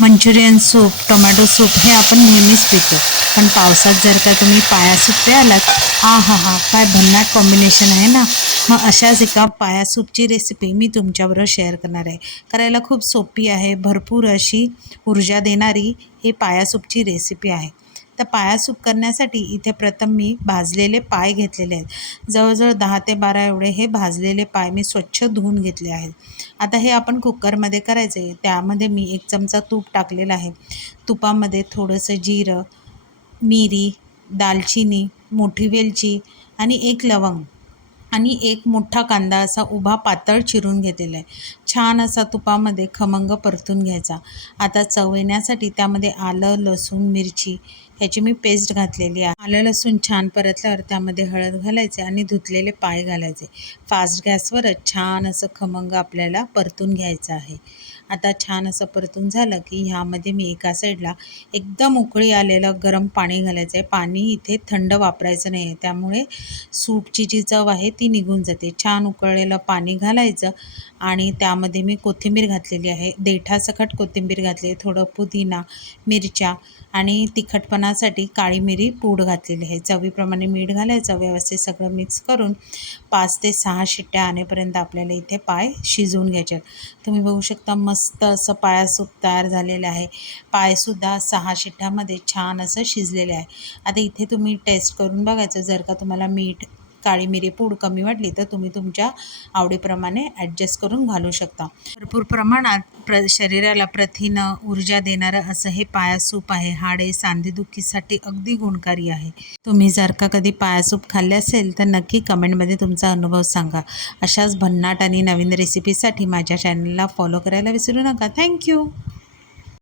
Manchurian soup, tomato soup हे आपण नेहमीच पितो, पण पावसात जर का तुम्ही पाया सूप प्यालात, हा हा हा काय भन्नाट कॉम्बिनेशन आहे ना. मग अशाच एका पाया सूपची रेसिपी मी तुमच्याबरोबर शेअर करणार आहे. करायला खूप सोपी आहे, भरपूर अशी ऊर्जा देणारी ही पाया सूपची रेसिपी आहे. तर पाया सूप करण्यासाठी इथे प्रथम मी भाजलेले पाय घेतलेले आहेत. जवळजवळ 10 ते 12 एवढे हे भाजलेले पाय मी स्वच्छ धुवून घेतले आहेत. आता हे आपण कुकरमध्ये करायचं आहे. त्यामध्ये मी 1 चमचा तूप टाकलेलं आहे. तुपामध्ये थोडंसं जिरं, मिरी, दालचिनी, मोठी वेलची आणि 1 लवंग आणि 1 मोठा कांदा असा उभा पातळ चिरून घेतलेला आहे. छान असा तुपामध्ये खमंग परतून घ्यायचा. आता चव येण्यासाठी त्यामध्ये आलं, लसूण, मिरची ह्याची मी पेस्ट घातलेली आहे. आलं लसूण छान परतल्यावर त्यामध्ये हळद घालायचे आणि धुतलेले पाय घालायचे. फास्ट गॅसवरच छान असं खमंग आपल्याला परतून घ्यायचं आहे. आता छान असं परतून झालं की ह्यामध्ये मी एका साईडला एकदम उकळी आलेलं गरम पाणी घालायचं आहे. पाणी इथे थंड वापरायचं नाही आहे, त्यामुळे सूपची जी चव आहे ती निघून जाते. छान उकळलेलं पाणी घालायचं आणि त्यामध्ये मी कोथिंबीर घातलेली आहे. देठासकट कोथिंबीर घातली आहे. थोडं पुदिना, मिरच्या आणि तिखटपणासाठी काळी मिरी पूड घातलेली आहे. चवीप्रमाणे मीठ घालायचं. व्यवस्थित सगळं मिक्स करून 5 ते 6 शिट्ट्या आणेपर्यंत आपल्याला इथे पाय शिजवून घ्यायचे. तुम्ही बघू शकता मस्त असं पाया सूप तयार झालेलं आहे. पायसुद्धा 6 शिट्ट्यामध्ये छान असं शिजलेले आहे. आता इथे तुम्ही टेस्ट करून बघायचं. जर का तुम्हाला मीठ, काळी मिरी पूड कमी वाटली तर तुम्ही तुमच्या आवडीप्रमाणे ॲडजस्ट करून घालू शकता. भरपूर प्रमाणात शरीराला प्रथिनं, ऊर्जा देणारं असं हे पाया सूप आहे. हाडे, सांधेदुखीसाठी अगदी गुणकारी आहे. तुम्ही जर का कधी पाया सूप खाल्ले असेल तर नक्की कमेंटमध्ये तुमचा अनुभव सांगा. अशाच भन्नाट आणि नवीन रेसिपीसाठी माझ्या चॅनलला फॉलो करायला विसरू नका. थँक्यू.